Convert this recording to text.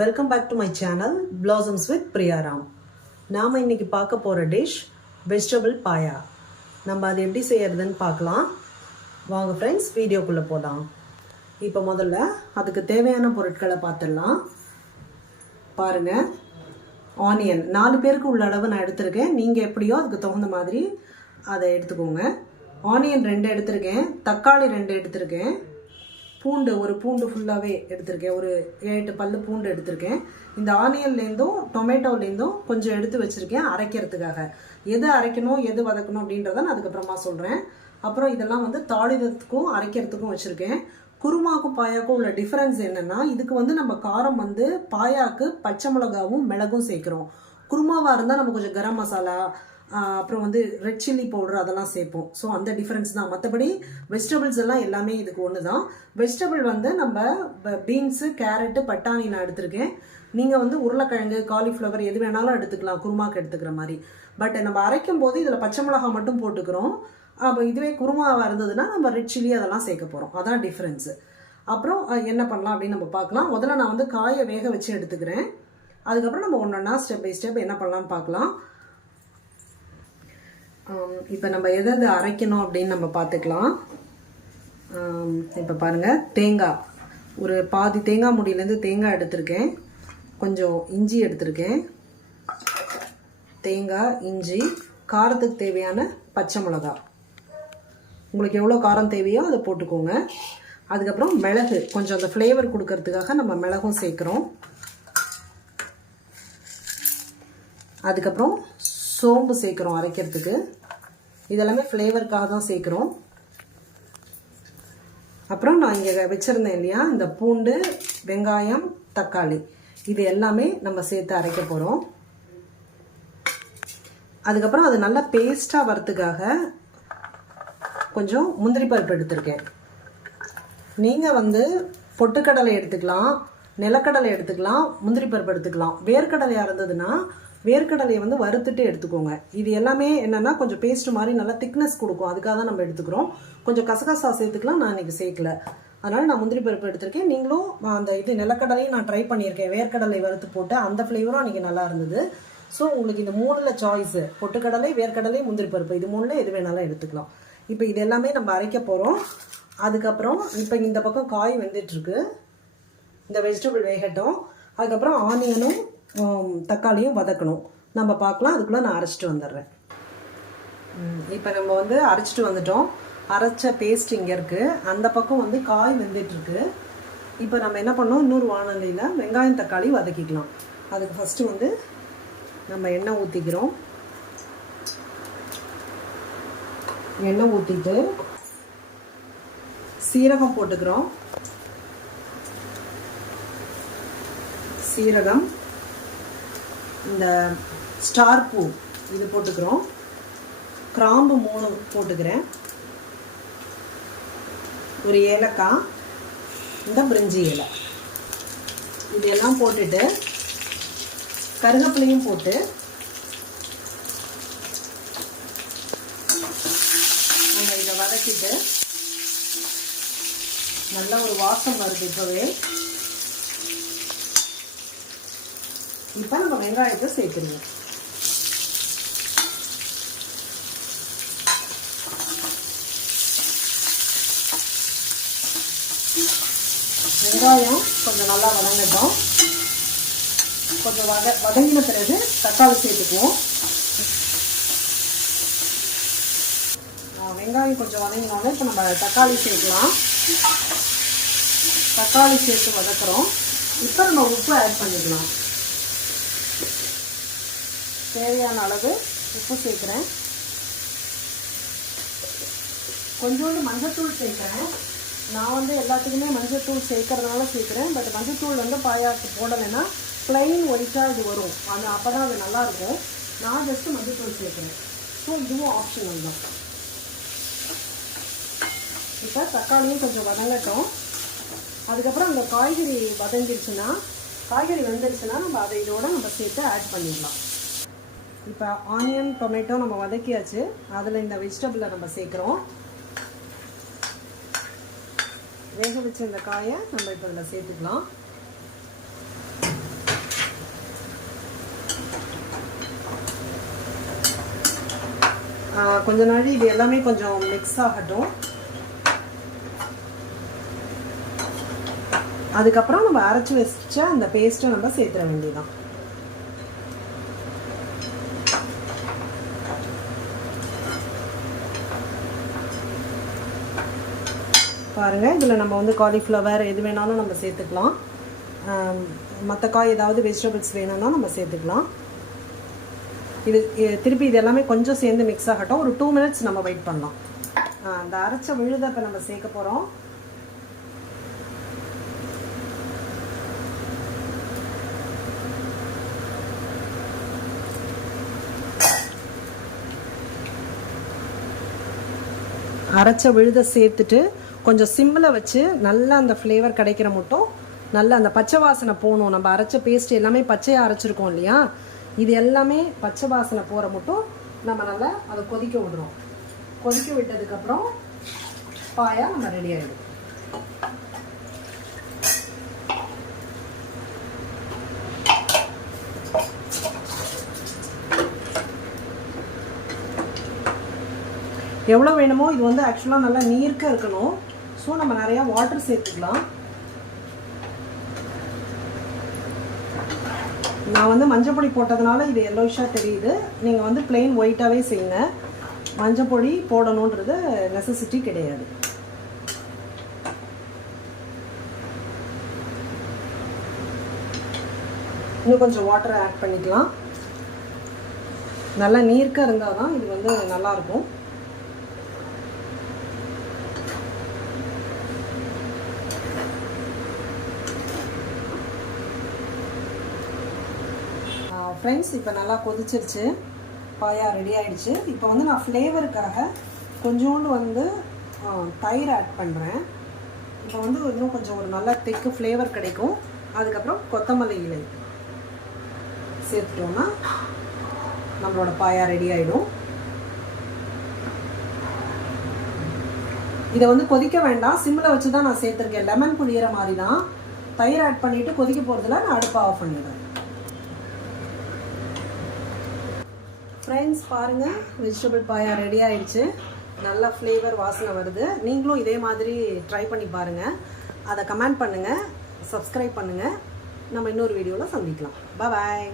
Welcome back to my channel Blossoms with Priyaram. நாம் இன்னைக்கு பார்க்க போகிற டிஷ் வெஜிடபிள் பாயா. நம்ம அது எப்படி செய்யறதுன்னு பார்க்கலாம். வாங்க ஃப்ரெண்ட்ஸ், வீடியோக்குள்ளே போகலாம். இப்போ முதல்ல அதுக்கு தேவையான பொருட்களை பார்த்துடலாம். பாருங்கள், ஆனியன் 4 பேருக்கு உள்ள அளவு நான் எடுத்திருக்கேன். நீங்கள் எப்படியோ அதுக்கு தகுந்த மாதிரி அதை எடுத்துக்கோங்க. ஆனியன் 2 எடுத்திருக்கேன், தக்காளி 2 எடுத்திருக்கேன், பூண்டு ஒரு பூண்டு ஃபுல்லாகவே எடுத்திருக்கேன், ஒரு 7 பல்லு பூண்டு எடுத்திருக்கேன். இந்த ஆனியன்லேருந்தும் டொமேட்டோலேருந்தும் கொஞ்சம் எடுத்து வச்சுருக்கேன் அரைக்கிறதுக்காக. எது அரைக்கணும் எது வதக்கணும் அப்படின்றத நான் அதுக்கப்புறமா சொல்கிறேன். அப்புறம் இதெல்லாம் வந்து தாளிதத்துக்கும் அரைக்கிறதுக்கும் வச்சுருக்கேன். குருமாக்கும் பாயாக்கும் உள்ள டிஃப்ரென்ஸ் என்னென்னா, இதுக்கு நம்ம காரம் பாயாக்கு பச்சை மிளகாவும் மிளகும் சேர்க்குறோம். குருமாவாக இருந்தால் நம்ம கொஞ்சம் கரம் மசாலா அப்புறம் ரெட் சில்லி பவுடர் அதெல்லாம் சேர்ப்போம். ஸோ அந்த டிஃப்ரென்ஸ் தான். மற்றபடி வெஜிடபிள்ஸ் எல்லாம் எல்லாமே இதுக்கு ஒன்று தான். வெஜிடபிள் நம்ம பீன்ஸு, கேரட்டு, பட்டாணி நான் எடுத்திருக்கேன். நீங்கள் உருளைக்கிழங்கு, காலிஃப்ளவர் எது வேணாலும் எடுத்துக்கலாம் குருமாக்கு எடுத்துக்கிற மாதிரி. பட் நம்ம அரைக்கும் போது இதில் பச்சை மிளகா மட்டும் போட்டுக்கிறோம். அப்போ இதுவே குருமாவாக இருந்ததுன்னா நம்ம ரெட் சில்லி அதெல்லாம் சேர்க்க போகிறோம். அதான் டிஃப்ரென்ஸு. அப்புறம் என்ன பண்ணலாம் அப்படின்னு நம்ம பார்க்கலாம். முதல்ல நான் காயை வேக வச்சு எடுத்துக்கிறேன். அதுக்கப்புறம் நம்ம ஒன்றா ஸ்டெப் பை ஸ்டெப் என்ன பண்ணலாம்னு பார்க்கலாம். இப்போ நம்ம எதை அரைக்கணும் அப்படின்னு நம்ம பார்த்துக்கலாம். இப்போ பாருங்கள், தேங்காய் ஒரு பாதி தேங்காய் முடியிலேருந்து தேங்காய் எடுத்திருக்கேன். கொஞ்சம் இஞ்சி எடுத்திருக்கேன். தேங்காய், இஞ்சி, காரத்துக்கு தேவையான பச்சை மிளகா, உங்களுக்கு எவ்வளோ காரம் தேவையோ அதை போட்டுக்கோங்க. அதுக்கப்புறம் மிளகு, கொஞ்சம் அந்த ஃப்ளேவர் கொடுக்கறதுக்காக நம்ம மிளகும் சேர்க்குறோம். அதுக்கப்புறம் சோம்பு சேர்க்குறோம் அரைக்கிறதுக்கு. இதெல்லாமே ஃப்ளேவருக்காக தான் சேர்க்குறோம். அப்புறம் நான் இங்கே வச்சுருந்தேன் இல்லையா, இந்த பூண்டு, வெங்காயம், தக்காளி, இது எல்லாமே நம்ம சேர்த்து அரைக்க போகிறோம். அதுக்கப்புறம் அது நல்லா பேஸ்ட்டாக வரத்துக்காக கொஞ்சம் முந்திரி பருப்பு எடுத்திருக்கேன். நீங்கள் பொட்டுக்கடலை எடுத்துக்கலாம், நிலக்கடலை எடுத்துக்கலாம், முந்திரி பருப்பு எடுத்துக்கலாம். வேர்க்கடலையாக இருந்ததுன்னா வேர்க்கடலையை வறுத்துட்டு எடுத்துக்கோங்க. இது எல்லாமே என்னென்னா கொஞ்சம் பேஸ்ட் மாதிரி நல்லா திக்னஸ் கொடுக்கும். அதுக்காக தான் நம்ம எடுத்துக்கிறோம். கொஞ்சம் கசகசா சேர்த்துக்கலாம், நான் இன்றைக்கி சேர்க்கல. அதனால் நான் முந்திரி பருப்பு எடுத்திருக்கேன். நீங்களும் அந்த நிலக்கடலையும் நான் ட்ரை பண்ணியிருக்கேன். வேர்க்கடலை வறுத்து போட்டு அந்த ஃப்ளேவரும் அன்றைக்கி நல்லா இருந்தது. ஸோ உங்களுக்கு இந்த 3ல் சாய்ஸு, பொட்டுக்கடலை, வேர்க்கடலை, முந்திரி பருப்பு, இது 3ல் எது வேணாலும் எடுத்துக்கலாம். இப்போ இது எல்லாமே நம்ம அரைக்க போகிறோம். அதுக்கப்புறம் இப்போ இந்த பக்கம் காய் வெந்துட்டுருக்கு. இந்த வெஜிடபிள் வேகட்டும். அதுக்கப்புறம் ஆனியனும் தக்காளியும் வதக்கணும். நம்ம பார்க்கலாம். அதுக்குள்ளே நான் அரைச்சிட்டு வந்துடுறேன். இப்போ நம்ம அரைச்சிட்டு வந்துட்டோம். அரைச்ச பேஸ்ட் இங்கே இருக்குது. அந்த பக்கம் காய் வெந்துட்டுருக்கு. இப்போ நம்ம என்ன பண்ணோம், இன்னொரு வானலியில் வெங்காயம், தக்காளி வதக்கிக்கலாம். அதுக்கு ஃபஸ்ட்டு நம்ம எண்ணெய் ஊற்றிக்கிறோம். எண்ணெய் ஊற்றிட்டு சீரகம் போட்டுக்கிறோம். சீரகம், இந்த ஸ்டார் பூ இது போட்டுக்கிறோம். கிராம்பு 3 போட்டுக்கிறேன். ஒரு ஏலக்காய், இந்த பிரிஞ்சி இலை, இதெல்லாம் போட்டுட்டு கருவேப்பிலையும் போட்டு நம்ம இதை வதக்கிட்டு நல்ல ஒரு வாசம் வருது இப்போவே. இப்போ நம்ம வெங்காயத்தை சேர்த்துருவோம். வெங்காயம் கொஞ்சம் நல்லா வதங்கட்டும். கொஞ்சம் வதங்கின பிறகு தக்காளி சேர்த்துக்குவோம். வெங்காயம் கொஞ்சம் வதங்கினோடனே இப்போ நம்ம தக்காளி சேர்க்கலாம். தக்காளி சேர்த்து வதக்குறோம். இப்போ நம்ம உப்பு ஆட் பண்ணிக்கலாம். தேவையான அளவு உப்பு சேர்க்குறேன். கொஞ்சோண்டு மஞ்சத்தூள் சேர்க்குறேன். நான் எல்லாத்துக்குமே மஞ்சத்தூள் சேர்க்கறதுனால சேர்க்குறேன். பட் மஞ்சத்தூள் பாயாக்கு போடலைன்னா ப்ளைன் ஒயிட்டாக இது வரும். அப்போ தான் அது நல்லாயிருக்கும். நான் ஜஸ்ட்டு மஞ்சத்தூள் சேர்க்குறேன். ஸோ இதுவும் ஆப்ஷனல் தான். இப்போ தக்காளியும் கொஞ்சம் வதங்கட்டும். அதுக்கப்புறம் அந்த காய்கறி காய்கறி வெந்துருச்சுன்னா நம்ம அதை இதோட நம்ம சேர்த்து ஆட் பண்ணிடலாம். இப்போ ஆனியன், டொமேட்டோ நம்ம வதக்கியாச்சு. அதில் இந்த வெஜிடபிளை நம்ம சேர்க்குறோம். வேக வச்ச இந்த காயை நம்ம இப்போ இதில் சேர்த்துக்கலாம். கொஞ்ச நாள் இது எல்லாமே கொஞ்சம் மிக்ஸ் ஆகட்டும். அதுக்கப்புறம் நம்ம அரைச்சி வச்ச அந்த பேஸ்ட்டை நம்ம சேர்த்துற வேண்டியதான். பாருங்கள், இதில் நம்ம வந்து காலிஃப்ளவர் எது வேணாலும் நம்ம சேர்த்துக்கலாம். மற்ற காய் ஏதாவது வெஜிடபிள்ஸ் வேணும்னா நம்ம சேர்த்துக்கலாம். இது திருப்பி இது எல்லாமே கொஞ்சம் சேர்ந்து மிக்ஸ் ஆகட்டும். ஒரு 2 minutes நம்ம வெயிட் பண்ணலாம். அந்த அரைச்ச விழுதை இப்போ நம்ம சேர்க்க போகிறோம். அரைச்ச விழுதை சேர்த்துட்டு கொஞ்சம் சிம்மில் வச்சு நல்லா அந்த ஃப்ளேவர் கிடைக்கிற மட்டும் நல்லா அந்த பச்சை வாசனை போகணும். நம்ம அரைச்ச பேஸ்ட் எல்லாமே பச்சையாக அரைச்சிருக்கோம் இல்லையா, இது எல்லாமே பச்சை வாசனை போகிற மட்டும் நம்ம நல்லா அதை கொதிக்க விடுறோம். கொதிக்க விட்டதுக்கப்புறம் பாயா நம்ம ரெடி ஆகிடும். எவ்வளோ வேணுமோ, இது வந்து ஆக்சுவலாக நல்லா நீர்க்க இருக்கணும். ஸோ நம்ம நிறையா வாட்டர் சேர்த்துக்கலாம். நான் வந்து மஞ்சள் பொடி போட்டதுனால இது எல்லோயிஷாக தெரியுது. நீங்கள் வந்து பிளெயின் ஒயிட்டாகவே செய்யுங்க. மஞ்சள் பொடி போடணுன்றது நெசசிட்டி கிடையாது. இன்னும் கொஞ்சம் வாட்டரை ஆட் பண்ணிக்கலாம். நல்லா நீர்க்க இருந்தால் தான் இது வந்து நல்லாயிருக்கும். ஃப்ரெண்ட்ஸ், இப்போ நல்லா கொதிச்சிருச்சு, பாயா ரெடி ஆகிடுச்சு. இப்போ வந்து நான் ஃப்ளேவருக்காக கொஞ்சோண்டு வந்து தயிர் ஆட் பண்ணுறேன். இப்போ வந்து இன்னும் கொஞ்சம் ஒரு நல்ல திக்கு ஃப்ளேவர் கிடைக்கும். அதுக்கப்புறம் கொத்தமல்லி இலை சேர்த்துட்டோம்னா நம்மளோட பாயா ரெடி ஆகிடும். இதை வந்து கொதிக்க வேண்டாம், சிம்மில் வச்சு தான் நான் சேர்த்துருக்கேன். லெமன் புளியிற மாதிரி தான். தயிர் ஆட் பண்ணிவிட்டு கொதிக்க போகிறதுல நான் அடுப்பை ஆஃப் பண்ணிடுறேன். ஃப்ரெண்ட்ஸ், பாருங்கள், வெஜிடபிள் பாயா ரெடி ஆகிடுச்சு. நல்ல ஃப்ளேவர் வாசனை வருது. நீங்களும் இதே மாதிரி ட்ரை பண்ணி பாருங்கள். அதை கமெண்ட் பண்ணுங்கள், சப்ஸ்கிரைப் பண்ணுங்கள். நம்ம இன்னொரு வீடியோவில் சந்திக்கலாம். பாய்.